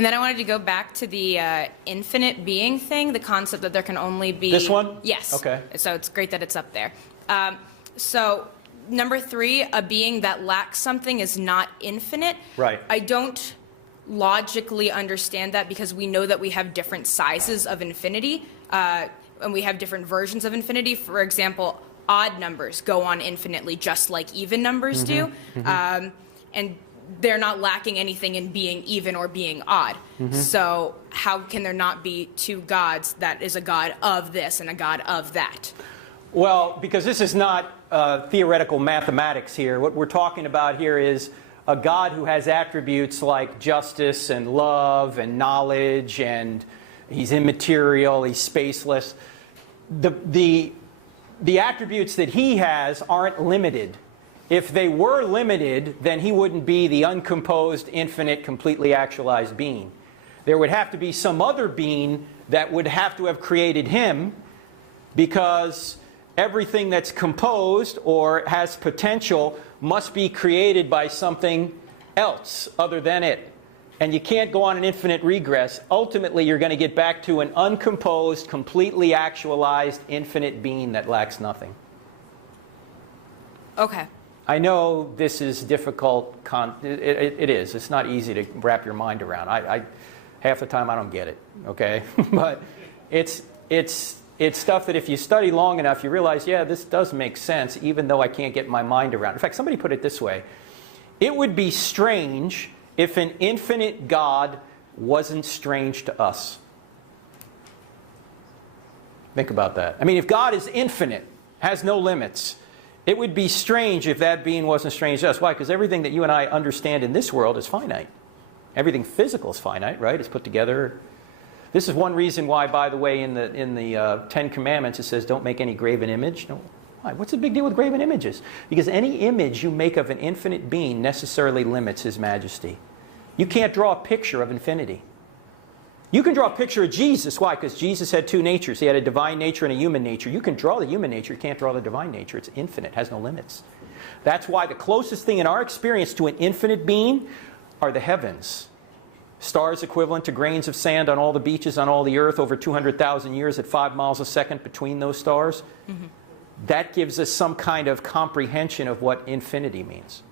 And then I wanted to go back to the infinite being thing, the concept that there can only be... This one? Yes. Okay. So it's great that it's up there. So number 3, a being that lacks something is not infinite. Right. I don't logically understand that because we know that we have different sizes of infinity, and we have different versions of infinity. For example, odd numbers go on infinitely just like even numbers do. And they're not lacking anything in being even or being odd. So how can there not be 2 gods that is a god of this and a god of that? Well, because this is not theoretical mathematics here. What we're talking about here is a God who has attributes like justice and love and knowledge, and he's immaterial, he's spaceless. The attributes that he has aren't limited. If they were limited, then he wouldn't be the uncomposed, infinite, completely actualized being. There would have to be some other being that would have to have created him, because everything that's composed or has potential must be created by something else other than it. And you can't go on an infinite regress. Ultimately, you're going to get back to an uncomposed, completely actualized, infinite being that lacks nothing. Okay. I know this is difficult. It is. It's not easy to wrap your mind around. Half the time I don't get it, okay? But it's stuff that if you study long enough, you realize, yeah, this does make sense, even though I can't get my mind around it. In fact, somebody put it this way. It would be strange if an infinite God wasn't strange to us. Think about that. I mean, if God is infinite, has no limits, it would be strange if that being wasn't strange to us. Why? Because everything that you and I understand in this world is finite. Everything physical is finite, right? It's put together. This is one reason why, by the way, in the 10 Commandments it says don't make any graven image. No, why? What's the big deal with graven images? Because any image you make of an infinite being necessarily limits his majesty. You can't draw a picture of infinity. You can draw a picture of Jesus. Why? Because Jesus had 2 natures. He had a divine nature and a human nature. You can draw the human nature. You can't draw the divine nature. It's infinite, has no limits. That's why the closest thing in our experience to an infinite being are the heavens. Stars equivalent to grains of sand on all the beaches on all the earth over 200,000 years at 5 miles a second between those stars. That gives us some kind of comprehension of what infinity means.